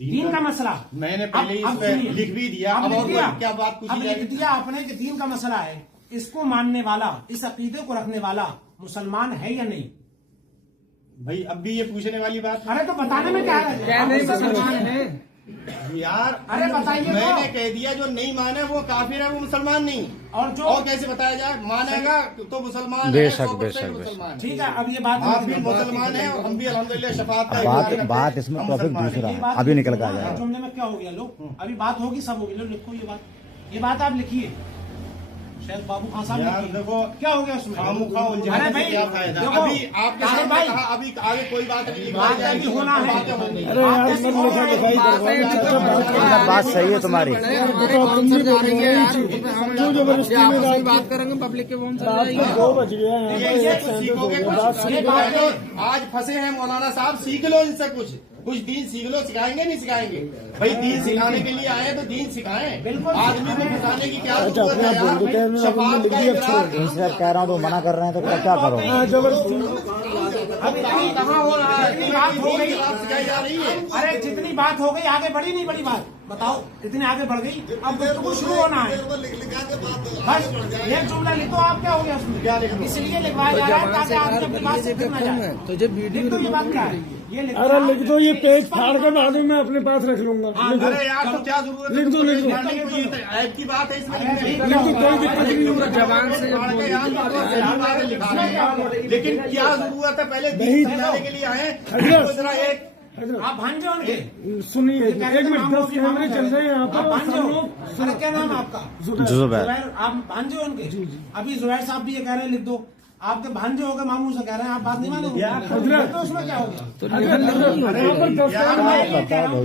दीन का मसला मैंने पहले ही लिख भी दिया। अब और क्या बात पूछी जाएगी? लिख दिया आपने कि दीन का मसला है, इसको मानने वाला, इस अकीदे को रखने वाला मुसलमान है या नहीं? भाई अब भी ये पूछने वाली बात। अरे तो बताने में क्या है यार? अरे बताइए। मैंने कह दिया जो नहीं माने वो काफिर है, वो मुसलमान नहीं। और जो और कैसे बताया जाए? मानेगा तो मुसलमान बेशक मुसलमान। ठीक है, अब ये बात आप भी मुसलमान है, हम भी अल्हम्दुलिल्लाह शफाअत का बात इसमें टॉपिक दूसरा अभी निकल कर आया। जुमले में क्या हो गया? लो अभी बात होगी, सब होगी। लो लिखो ये बात आप लिखिए। शायद बाबू खान साहब देखो क्या हो गया उसमें? अरे भाई क्या फायदा? अभी आपके साथ भाई अभी आगे कोई बात नहीं होना है। बात सही है तुम्हारी। बात करेंगे पब्लिक के फोन आज फंसे हैं मौलाना साहब, सीख लो इनसे कुछ दीन सीख लो। सिखाएंगे नहीं सिखाएंगे? भाई दीन सिखाने के लिए आए तो दीन सिखाएं। बिल्कुल, आदमी को फंसाने की क्या जरूरत है यार? सर कह रहा हूँ तो मना कर रहे हैं तो क्या करो? अभी कहाँ हो रहा है? इतनी बात हो गई, सिखाई जा रही है। अरे जितनी बात हो गई आगे बढ़ी नहीं? बड़ी बात बताओ, इतनी आगे बढ़ गई, अब गुफ्तगू शुरू होना है। बस ये जुमला लिखो। आप क्या हो गया उसमें? क्या लिखो? इसलिए लिखवाया जा रहा है ताकि आपके अपनी बात से फिर ना जाए। तो जब वीडियो तो ये बात क्या है? ये लिखो। अरे लिख दो, ये पेज फाड़ कर बाद में मैं अपने पास रख लूंगा। अरे यार तो क्या जरूरत है? लिख दो ऐप की बात है इसमें। लिख दो, कोई दिक्कत नहीं। जबान से लेकिन क्या जरूरत है? पहले दीन सिखाने के लिए आए। एक आप भांजे होंगे? सुनिए, 1 मिनट, 10 कैमरे चल रहे हैं यहाँ पर। भांजे हो? अरे क्या नाम है आपका? जुबैर। आप भांजे हो उनके? अभी जुबैर साहब भी ये कह रहे हैं लिख दो। आपके भांजे हो गए, मामू से कह रहे हैं, आप बात नहीं मानोगे तो उसमें क्या हो गया? तो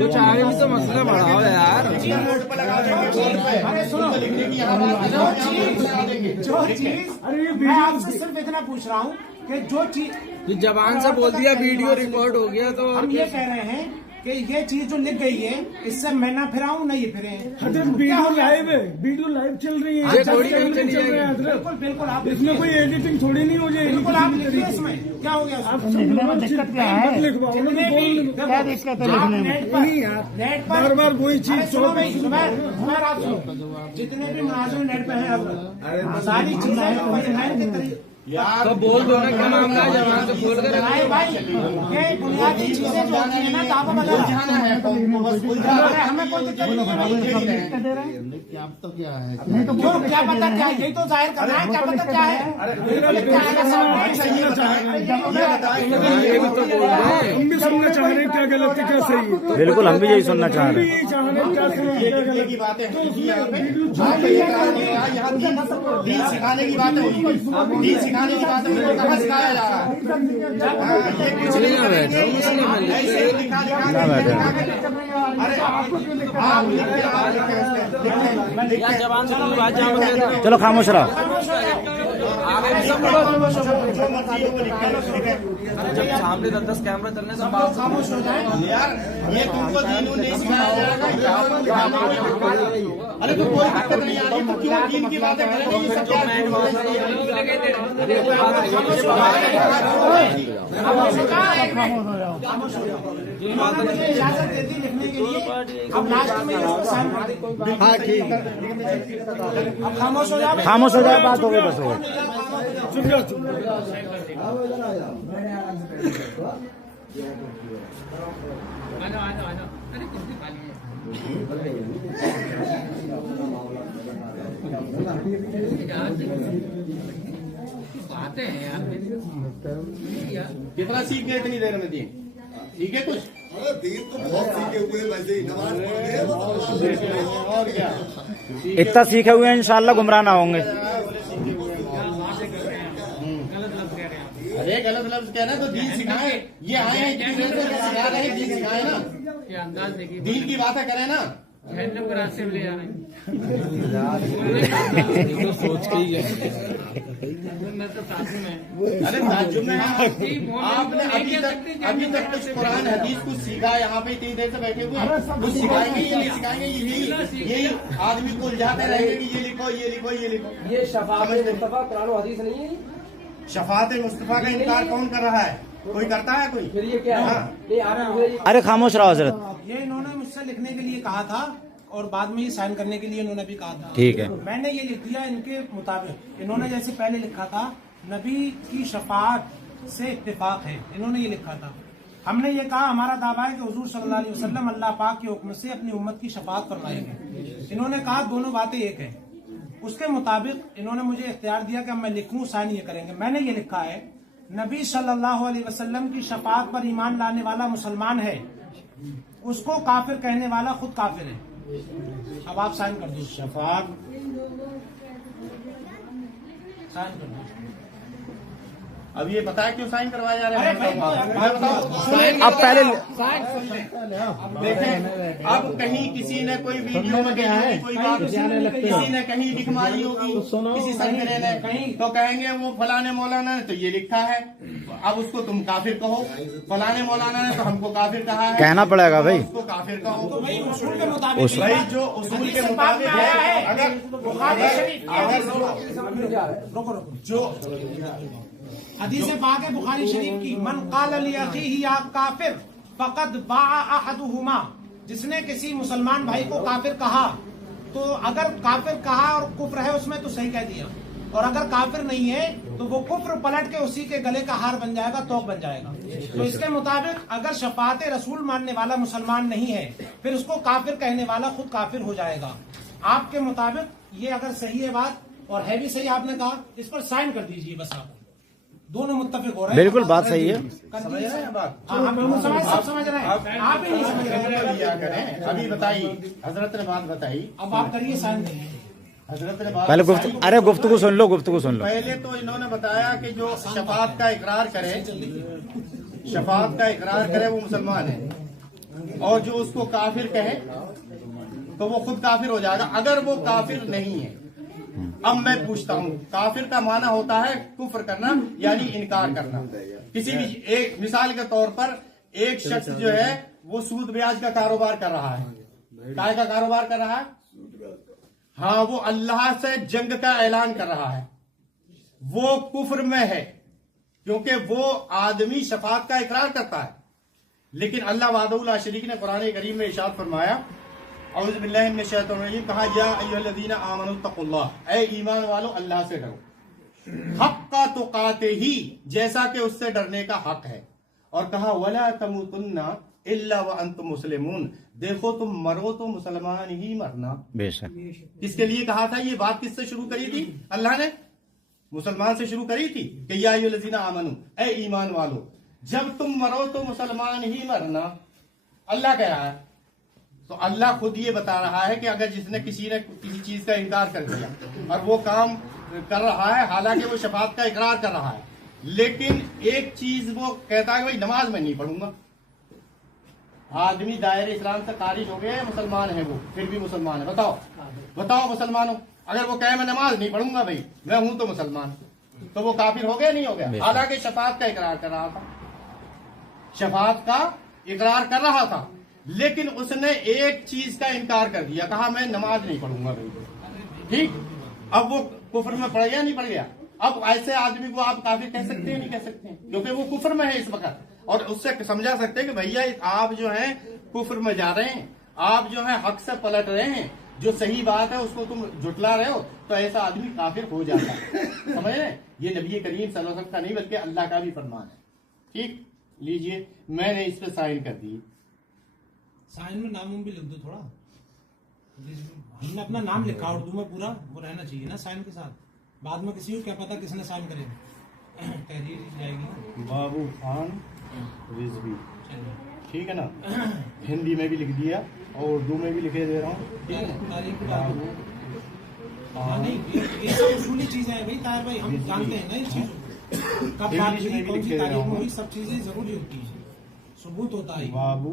चाहे भी तो मसला बढ़ाओ यार। अरे सुनो, जो चीज मैं आपसे सिर्फ इतना पूछ रहा हूँ कि जो चीज जबान से बोल दिया, वीडियो रिकॉर्ड हो गया, तो हम ये कह रहे हैं कि ये चीज जो लिख गई है, इससे मैं ना फिराऊं ना ये फिरे। वीडियो लाइव है, वीडियो लाइव चल रही है। बिल्कुल बिल्कुल, आप इसमें कोई एडिटिंग थोड़ी नहीं हो जाएगी। बिल्कुल आप लिखिए, इसमें क्या हो गया? दिक्कत क्या है? क्या दिक्कत है? नेट पर बार बार वही चीज। आप सुनो, जितने भी मुनाजिर नेट पे हैं अब सारी चीजें तो बोल दो ना क्या मामला है, जबान से बोल कर भाई ये बुनियादी चीजें जो होती है ना, दावा वगैरह हमें कोई दिक्कत नहीं है। क्या है? क्यों क्या पता क्या है? यही तो जाहिर करना है, क्या पता क्या है? हम भी सुनना चाह रहे हैं क्या गलत है क्या सही है। बिल्कुल, हम भी यही सुनना चाह रहे हैं। की बातें दीन सिखाने की बात है, दीन सिखाने की बात है। कहाँ सिखाया जा रहा है? कुछ नहीं है, ऐसे लिखा अरे चलो खामोश रहो। जब सामने 10 कैमरा चलने से बात खामोश हो जाए यार। ये तुमको दीन नहीं सिखाया जाएगा। अरे तो कोई दिक्कत नहीं आ रही तो क्यों दीन की बातें करेंगे? ये सब क्या इजाजत देती लिखने के लिए। अब लास्ट में इसको साइन कर दे। हाँ ठीक है। अब खामोश हो जाए, खामोश हो जाए, बात हो गई, बस हो गई। कितना सीख गए इतनी देर में? दीन ठीक है कुछ? दीन तो बहुत सीखे हुए, वैसे ही नमाज पढ़ रहे हैं और क्या? इतना सीखे हुए हैं, इंशाल्लाह गुमराह ना होंगे। अरे गलत लफ्ज कहना तो दीन सिखाए। ये आए हैं इतनी देर से सिखा रहे हैं, दीन सिखाए ना, दीन की बातें करें ना। रास्ते में ले जा रहे हैं तो सोच के ही अरे ताज्जुब में आपने अभी तक कुछ कुरान हदीस कुछ सीखा? यहाँ पे इतनी देर से बैठे हुए कुछ सिखाएंगे? ये नहीं सिखाएंगे, यही आदमी को उलझाते रहेंगे कि ये लिखो ये लिखो ये लिखो। ये शफाअत मुस्तफा कुरान हदीस नहीं है। शफाअत मुस्तफा का इनकार कौन कर रहा है? कोई करता है कोई? फिर ये क्या है? ये आ रहा है अरे खामोश रहो हजरत। ये इन्होंने मुझसे लिखने के लिए कहा था और बाद में ये साइन करने के लिए इन्होंने भी कहा था। ठीक है। मैंने ये लिख दिया इनके मुताबिक। इन्होंने जैसे पहले लिखा था नबी की शफाअत से इत्तेफाक है, इन्होंने ये लिखा था। हमने ये कहा हमारा दावा है कि हुजूर सल्लल्लाहु अलैहि वसल्लम अल्लाह पाक के हुक्म से अपनी उम्मत की शफाअत फरमाएंगे। इन्होंने कहा दोनों बातें एक है। उसके मुताबिक इन्होंने मुझे इख्तियार दिया कि मैं लिखूं, साइन ये करेंगे। मैंने ये लिखा है नबी सल्लल्लाहु अलैहि वसल्लम की शफाअत पर ईमान लाने वाला मुसलमान है, उसको काफिर कहने वाला खुद काफिर है। अब आप साइन कर दो। शफाअत साइन कर दो। अब ये बताया क्यों साइन करवाया जा रहा अरे भाई, है? बताओ। अब पहले देखें, अब कहीं किसी ने कोई वीडियो में कोई बात किसी ने कहीं लिख मारी होगी किसी संगठन ने कहीं, तो कहेंगे वो फलाने मौलाना ने तो ये लिखा है, अब उसको तुम काफिर कहो। फलाने मौलाना ने तो हमको काफिर कहा है, कहना पड़ेगा भाई। उसको काफिर कहो। तो भाई उसूल के मुताबिक भाई जो उसूल के मुताबिक आया है, है अगर बुखारी शरीफ रोको जो हदीस पाक है बुखारी शरीफ की, मन काल अली अखीही या काफिर फकद बाअ अहदुहुमा, जिसने किसी मुसलमान भाई को काफिर कहा तो अगर काफिर कहा और कुफ्र है उसमें तो सही कह दिया, और अगर काफिर नहीं है तो वो कुफ्र पलट के उसी के गले का हार बन जाएगा, तोक बन जाएगा। तो इसके मुताबिक अगर शफाअत रसूल मानने वाला मुसलमान नहीं है फिर उसको काफिर कहने वाला खुद काफिर हो जाएगा। आपके मुताबिक ये अगर सही है बात और है भी सही, आपने कहा इस पर साइन कर दीजिए बस। आप दोनों मुत्तफिक हो रहे हैं। बिल्कुल बात सही है। समझ रहे हैं बात? हाँ, हम समझ रहे हैं, आप ही नहीं समझ रहे। लिया करें। अभी बताइए, हजरत ने बात बताई, अब आप करिए साइन करिए। हजरत ने बात पहले बताई। अरे गुफ्तगू सुन लो, गुफ्तगू सुन लो। पहले तो इन्होंने बताया कि जो शफाअत का इकरार करे, शफाअत का इकरार करे वो मुसलमान है, और जो उसको काफिर कहे तो वो खुद काफिर हो जाएगा अगर वो काफिर नहीं है। अब मैं पूछता हूँ, काफिर का माना होता है कुफ्र करना यानी इनकार करना। किसी भी एक मिसाल के तौर पर एक शख्स जो है वो सूद ब्याज का कारोबार कर रहा है। काय का कारोबार कर रहा है? हाँ, वो अल्लाह से जंग का ऐलान कर रहा है, वो कुफ्र में है, क्योंकि वो आदमी शफाअत का इकरार करता है। लेकिन अल्लाह वादहुल ला शरीक ने कुरान करीम में इरशाद फरमाया, औज़ु बिल्लाहि मिनश शैतानिर रजीम, कहा या अय्युहल्लज़ीना आमनु तक़ुल्लाह, ऐ ईमान वालो अल्लाह से डरो, हक़्क़ तुक़ातिही, जैसा कि उससे डरने का हक है। और कहा वला तमूतुन्ना इल्ला व अंतुम मुस्लिमून, देखो तुम मरो तो मुसलमान ही मरना। बेशक। किसके लिए कहा था? ये बात किससे शुरू करी थी? अल्लाह ने मुसलमान से शुरू करी थी कि या अय्युहल्लज़ीना आमनु, ऐ ईमान वालो, जब तुम मरो तो मुसलमान ही मरना। अल्लाह कह रहा है, तो अल्लाह खुद ये बता रहा है कि अगर जिसने किसी ने किसी चीज का इनकार कर दिया और वो काम कर रहा है, हालांकि वो शफाअत का इकरार कर रहा है, लेकिन एक चीज वो कहता है कि भाई नमाज में नहीं पढ़ूंगा। आदमी दायरे इस्लाम से खारिज हो गए, मुसलमान है वो, फिर भी मुसलमान है। बताओ मुसलमानों, अगर वो कहे मैं नमाज नहीं पढ़ूंगा, भाई मैं हूं तो मुसलमान, तो वो काफिर हो गया नहीं हो गया? हालांकि शफाअत का इकरार कर रहा था, शफाअत का इकरार कर रहा था, लेकिन उसने एक चीज का इनकार कर दिया, कहा मैं नमाज नहीं पढ़ूंगा भाई। ठीक, अब वो कुफ्र में पड़ गया नहीं पड़ गया? अब ऐसे आदमी को आप काफिर कह सकते हैं नहीं कह सकते हैं? क्योंकि वो कुफ्र में है इस वक्त, और उससे समझा सकते हैं कि भैया आप जो है कुफ्र में जा रहे हैं, आप जो है हक से पलट रहे हैं, जो सही बात है उसको तुम झुटला रहे हो, तो ऐसा आदमी काफिर हो जाता है। समझ रहे? ये नबी करीम सल्लल्लाहु अलैहि वसल्लम का नहीं बल्कि अल्लाह का भी फरमान है। ठीक, लीजिए, मैंने इस पे साइन कर दी। साइन में नाम भी लिख दो थोड़ा, हमने अपना नाम लिखा उर्दू में पूरा, वो रहना चाहिए ना साइन के साथ। बाद में किसी को क्या पता किसने साइन करेगा, तहरीर जाएगी। बाबू खान रिजवी, ठीक है ना? हिंदी में भी लिख दिया और उर्दू में भी लिखे दे रहा हूँ। ये सब उसूली चीजें हैं भाई, ताहिर भाई, हम जानते हैं ना इस चीज कब बात हुई, कौन सी तारीख में हुई, सब चीजें जरूरी होती है, सबूत होता है। बाबू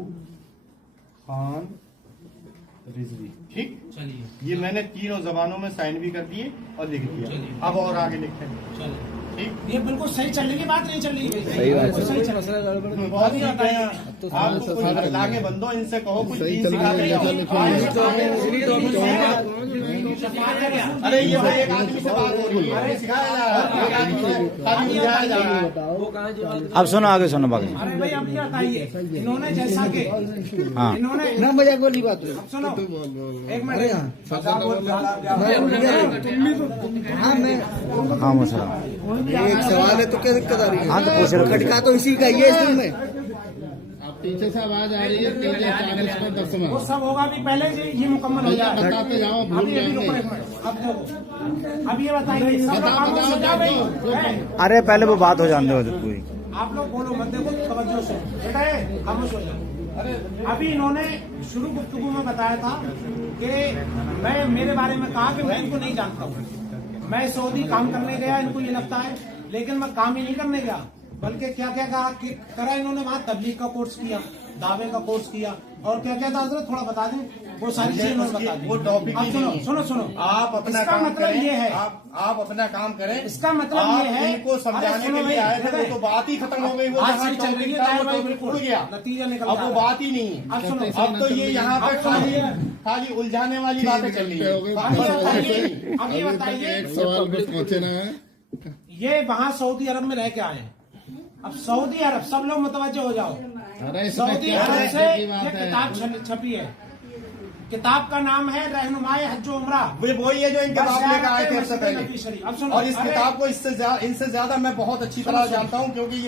खान रिजवी, ठीक। चलिए, ये मैंने तीनों जबानों में साइन भी कर दिए और लिख दिया। चलिए। अब और आगे लिखते हैं। चलिए। ये बिल्कुल सही चल रही है, बात नहीं चल रही है। सही बात है। बिल्कुल सही चल रही है। बहुत ही आपको कुछ अल्लाह के बंदो, इनसे कहो कुछ दीन सिखा देंगे। अरे ये भाई एक आदमी से बात हो रही है, सिखाया जा रहा है, एक आदमी से खाली बुझाया जा रहा है। अब सुनो, आगे सुनो बाकी। अरे भाई अब ये बताइए, इन्होंने जैसा कि हाँ इन्होंने ना मजाक वाली बात है। अब सुनो एक मिनट, हाँ मैं हाँ मसला एक सवाल है तो क्या दिक्कत आ रही है? हाँ तो पूछ रहे खटका तो इसी का ही है इस में। पीछे से आवाज आ रही है, 40 में वो सब होगा भी पहले ये मुकम्मल हो जाए। बताते जाओ, भूल अभी अभी रुको जाएंगे। एक मिनट, अब देखो, अब ये बताइए सबका काम हो जाए भाई। है? अरे पहले वो बात हो जाने दो पूरी। आप लोग बोलो मत, देखो तवज्जो से, बेटा है खामोश हो जाओ। अभी इन्होंने शुरू गुफ्तगू में बताया था कि मैं मेरे बारे में कहा कि मैं इनको नहीं जानता हूँ, मैं सऊदी काम करने गया, इनको ये लगता है, लेकिन मैं काम ही नहीं करने गया, बल्कि क्या क्या कहा कि करा इन्होंने वहाँ तबलीग का कोर्स किया, दावे का कोर्स किया, और क्या क्या था हजरत थोड़ा बता दें, वो सारी चीजें इन्होंने बता दी। वो टॉपिक अब ही सुनो नहीं है। सुनो सुनो, आप अपना इसका काम मतलब करें, ये है, आप अपना काम करें। इसका मतलब ये है, इनको अरे समझाने सुनो के लिए भाई, आए थे, देखो, वो तो बात ही खत्म हो गई। वो बात जहाँ सही चल रही है, टॉपिक था, दायर वो भाई, टॉपिक बिल्कुल उड़ गया, नतीजा निकल अब वो जा रहा है। बात ही नहीं है। अब सुनो, अब तो ये यहाँ पे खाली उलझाने वाली बातें चल रही है। अब ये बताइए, सवाल बस पहुंचे ना है। ये वहाँ सऊदी अरब में रह के आए हैं। अब सऊदी अरब, सब लोग मुतवज्जो हो जाओ, अरे इसमें सऊदी क्या अरब से की बात ये है? किताब छपी है। किताब का नाम है रहनुमाए हज उम्रा। वो वही है जो इनके बाप लेकर आए थे सबसे पहले। अब सुनो, और इस अरे, किताब को इनसे ज्यादा मैं बहुत अच्छी तरह जानता हूँ, क्योंकि ये